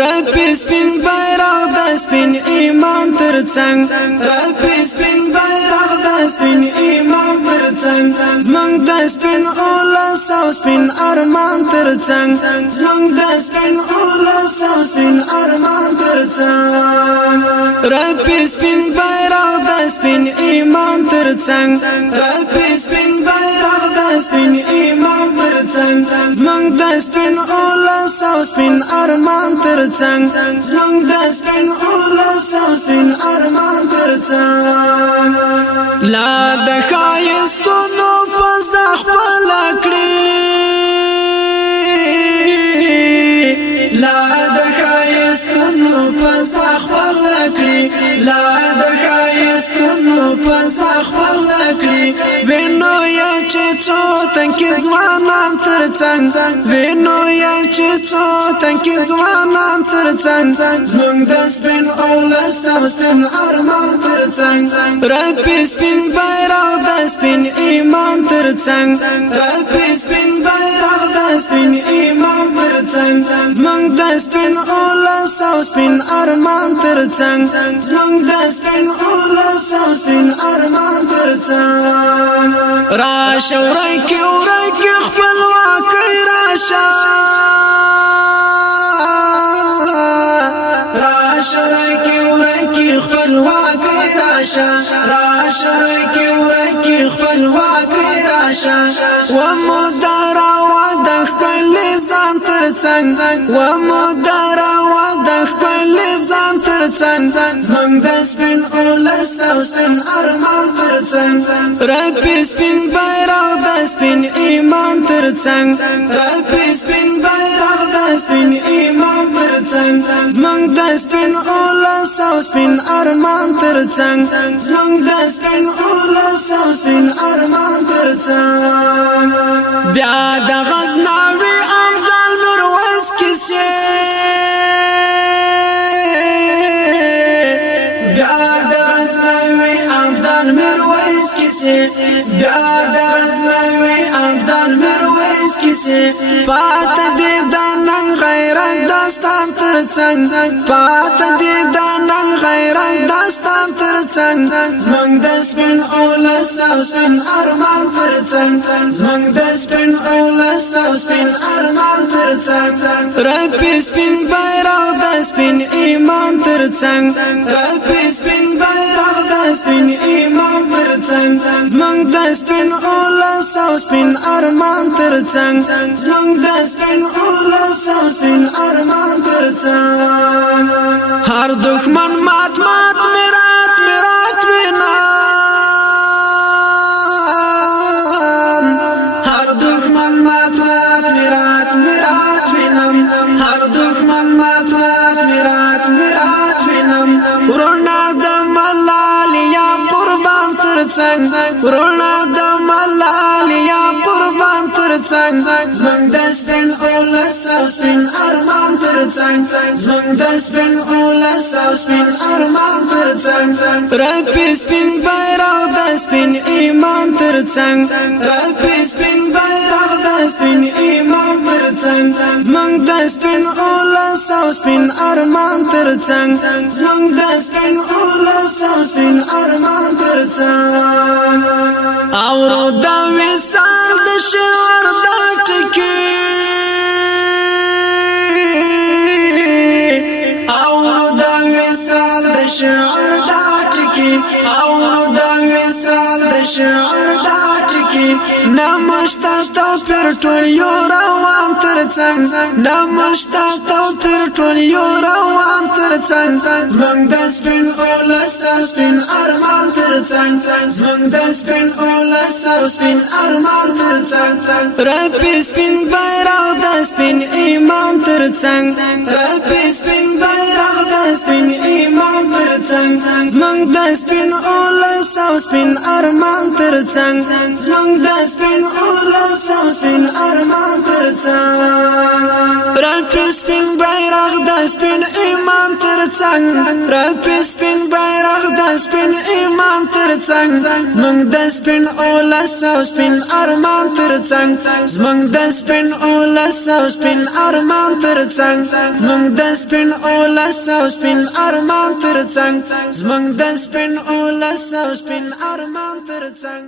رپی سپین بیرغ د سپین ایمان ترڅنګ رپی سپین بیرغ د سپین ایمان ترڅنګ زمونږ د سپین اولس او سپین ارمان ترڅنګ زمونږ د سپین اولس او سپین ارمان ترڅنګ رپی سپین بیرغ د سپین ایمان ترڅنګ رپی سپین بیرغ د سپین ایمان ترڅنګ زمونږ د سپین اولس او سپین ارمان ترڅنګ زمونږ د سپین اولس او سپین ارمان ترڅنګ لا د ښایستونو په خپل کړی لا د ښایستونو په خپل کړی لا د ښایستونو په خپل کړی وینو یا چې څو تنکي ځوانان ترڅنګ وینو یا چې څو تنکي ځوانان ترڅنګ زمونږ د سپین اولس او سپین ارمان ترڅنګ رپی سپین بیرغ د سپین ایمان ترڅنګ رپی سپین بیرغ د سپین ایمان ترڅنګ زمونږ د سپین اولس او سپین ارمان ترڅنګ زمونږ د سپین اولس او سپین ارمان ترڅنګ راشه ورکی ورکی خپلواکۍ راشه راشه ورکی ورکی خپلواکۍ راشه راشه ورکی ورکی خپلواکۍ راشه ومدارا د ښکلي ځان ترڅنګ ومدارا د ښکلي ځان ترڅنګ زمونږ د سپین اولس او سپین ارمان ترڅنګ رپی سپین بیرغ د سپین ایمان ترڅنګ رپی سپین بیرغ د سپین ایمان ترڅنګ زمونږ د سپین اولس او سپین ارمان ترڅنګ زمونږ د سپین اولس او سپین ارمان ترڅنګ بیا د غزنوي امدال میرویس کیسې بیا د غزنوي امدال میرویس کیسې بیا د غزنوي امدال میرویس کیسې پات دې د نن غیرت داستان ترڅنګ پات دې د نن غیرت داستان ترڅنګ زمونږ د سپین اولس او سپین ارمان ترڅنګ زمونږ د سپین اولس او سپین ارمان ترڅنګ رپی سپین بیرغ د سپین ایمان ترڅنګ رپی سپین بیرغ د سپین ایمان ترڅنګ زمونږ د سپین اولس او سپین ارمان ترڅنګ زمونږ د سپین اولس او سپین ارمان ترڅنګ هر دښمن مات مات میرات میرات وینا هر دښمن مات مات میرات میرات وینم هر دښمن مات مات میرات میرات وینم ورنا د ملال یا قربان ترڅنګ ورنا د ملال یا قربان ترڅنګ زمونږ د سپین اولس او سپین ارمان ترڅنګ زمونږ د سپین اولس او سپین ارمان ترڅنګ رپی سپین بیرغ د سپین ایمان ترڅنګ رپی سپین بیرغ د سپین ایمان ترڅنګ زمونږ د سپین اولس او سپین ارمان ترڅنګ زمونږ د سپین اولس او سپین ارمان ترڅنګ اورو د وصال د شعر د ټکی اورو د وصال د شعر د ټکی اورو د وصال د شعر د ټکی نمشتا توپیر ټول یو روان ترڅنګ نمشتا توپیر ټول یو روان ترڅنګ زمونږ د سپین اولس او سپین ارمان ترڅنګ زمونږ د سپین اولس او سپین ارمان ترڅنګ رپی سپین بیرغ د سپین ایمان ترڅنګ رپی سپین بیرغ د سپین ایمان ترڅنګ زمونږ د سپین اولس او سپین ارمان ترڅنګ زمونږ د سپین اولس او سپین ارمان ترڅنګ رپی سپین بیرغ د سپین ایمان ترڅنګ رپې سپین بیرغ د سپین ایمان ترڅنګ زمونږ د سپین اولس او سپین ارمان ترڅنګ زمونږ د سپین اولس او سپین ارمان ترڅنګ زمونږ د سپین اولس او سپین ارمان ترڅنګ زمونږ د سپین اولس او سپین ارمان ترڅنګ